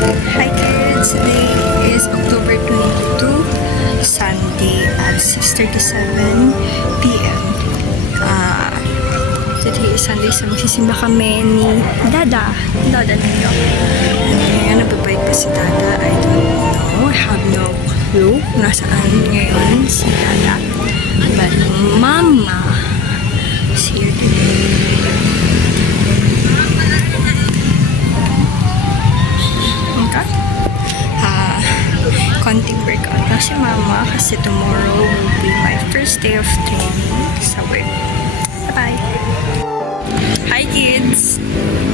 Hi kids, today is October 22, Sunday at 6:37 p.m. Today is Sunday, so magsisimba kami ni Dada ninyo. Ngayon, nababait pa si Dada. I don't know, I have no clue nasaan ngayon si Dada. But Mama is here today. Konting workout na si Mama kasi tomorrow will be my first day of training sa work. Bye-bye! Hi kids!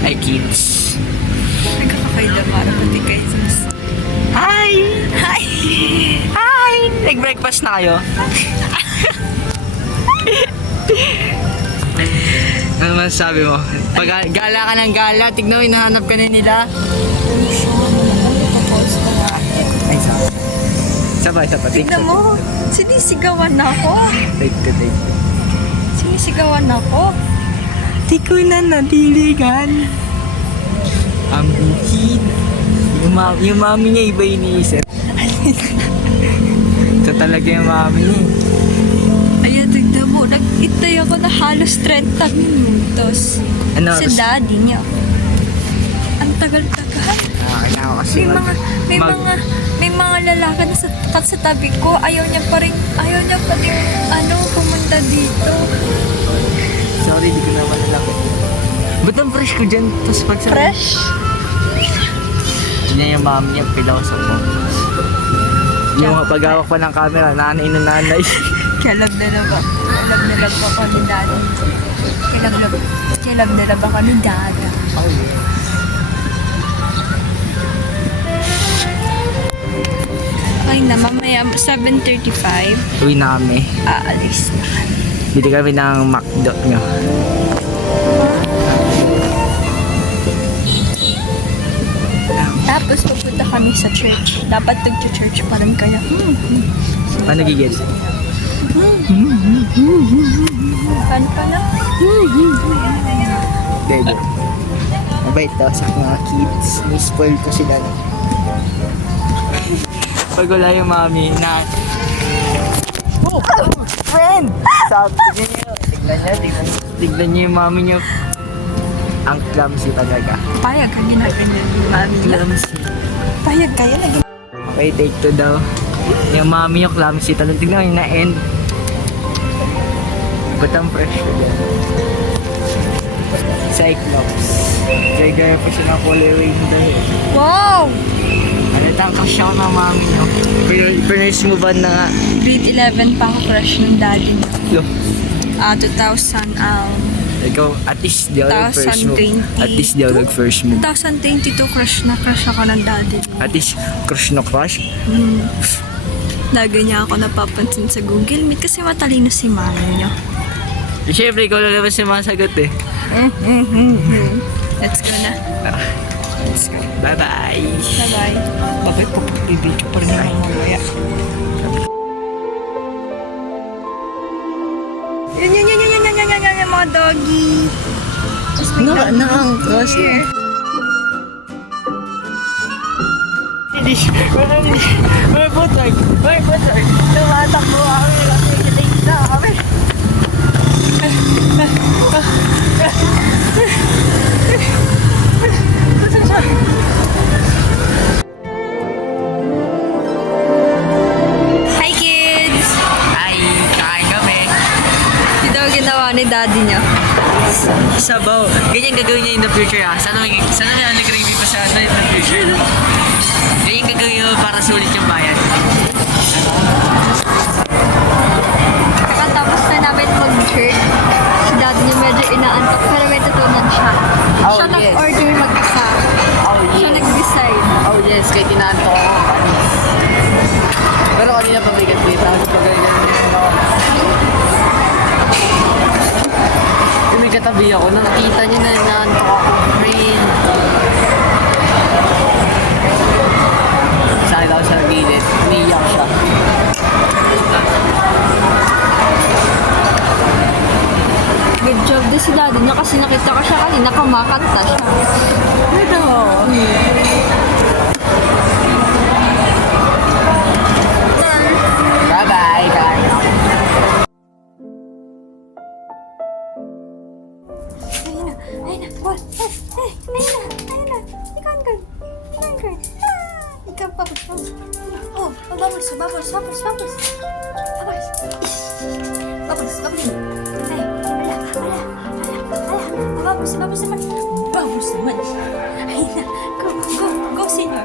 Hi kids! Nagkakakaila para pati kayo. Hi! Hi! Hi! Nag-breakfast na kayo? Ano man sabi mo? Pag gala ka ng gala, tignan mo, hinahanap ka na nila. Ay, sabay. Tignan mo, sinisigawan ako. Take. Sinisigawan ako. Di ko na nadiligan. Ang bukid. Yung mami niya iba iniisip. Ito talaga yung mami niya. Ayan, tignan mo, nag-itay ako na halos 30 minutos. Ano? Si daddy niya. Ang tagal-tagal. Kasi May mga lalaki na sa tabi ko. Ayaw niya pa rin pumunta dito. sorry, di ko naman alam. Ba't ang fresh ko dyan? Tapos pag sa... Fresh? Yan yung mami niya, pilausap mo. Yung pag-hawak pa ng camera, nanay na nanay. Kilab nila ba ako ni Dada? Kilab nila ba ako ni Dada? Oh, yeah. Ay na, mamaya 7:35. Uwi na kami. Aalis na kami. Bili kami ng McDo nyo. Tapos pupunta kami sa church. Dapat nag-church pa rin kaya. Paano gigil? Paano ka na? Dede. Mabait daw sa mga kids. Ni-spoil ko sila. Pag wala yung mami na... Oh! Friend! Sabi niyo. Tignan niyo yung mami niyo. Ang clumsy talaga. Payag ka ginagin yung mami niya. Clumsy. Payag kayo na Okay, take 2 daw. Yung mami niyo clumsy talaga. Tignan mo yung na-end. Ba't ang fresh ko dyan? Cyclops. Gaya pa siya ng kulay rainbow. Wow! Ano tangkas siya ng mami niyo? Finish mo ba na nga? Grade 11 pa ako crush ng daddy niya. Yo. 2000, Ikaw, at least di ako nag-first move. 2020. At least di ako nag-first move. 2022 crush ako ng daddy niya. At least, crush na crush. Lagi niya ako napapansin sa Google Meet kasi matalino si mami niya. Siyempre, ikaw lang naman sumasagot eh. Let's go na. Let's go. Bye-bye. Bye-bye. Bakit po bibidyo pa rin ako mamaya? Yan, mga doggy. Nakaangkas. May putag. Tumatakbo kami kasi kilig na kami. Hi kids! Ay, kain kami. Ito ang ginawa ni daddy niya. Sabaw. Ganyan gagawin niya in the future ha. Sana may gravy pa sa in the future. Ganyan gagawin niya para sulit yung bayan. Kakatapos na namin mag-church, si daddy niya medyo inaantok pero may tutunan siya. Oh, Siya yes. nag-order mag-isa. Oh, Siya nag-decide. Oh yes, kahit inaanto ako. Pero kanina pabigat dito. May katabi ako, nakita niya na inaantok ako. Friend. Sa akin ako sa gilid. Umiiyak siya. Good job din si daddy niya kasi nakita ko siya kanina kumakanta siya. Ito. Ayun na, ball. Ayun na. Ikaw, girl. Ikaw, bubbles. Oh, bubbles. Bubbles. Ay, ala. Bubbles naman. Ayun na. Go, senior.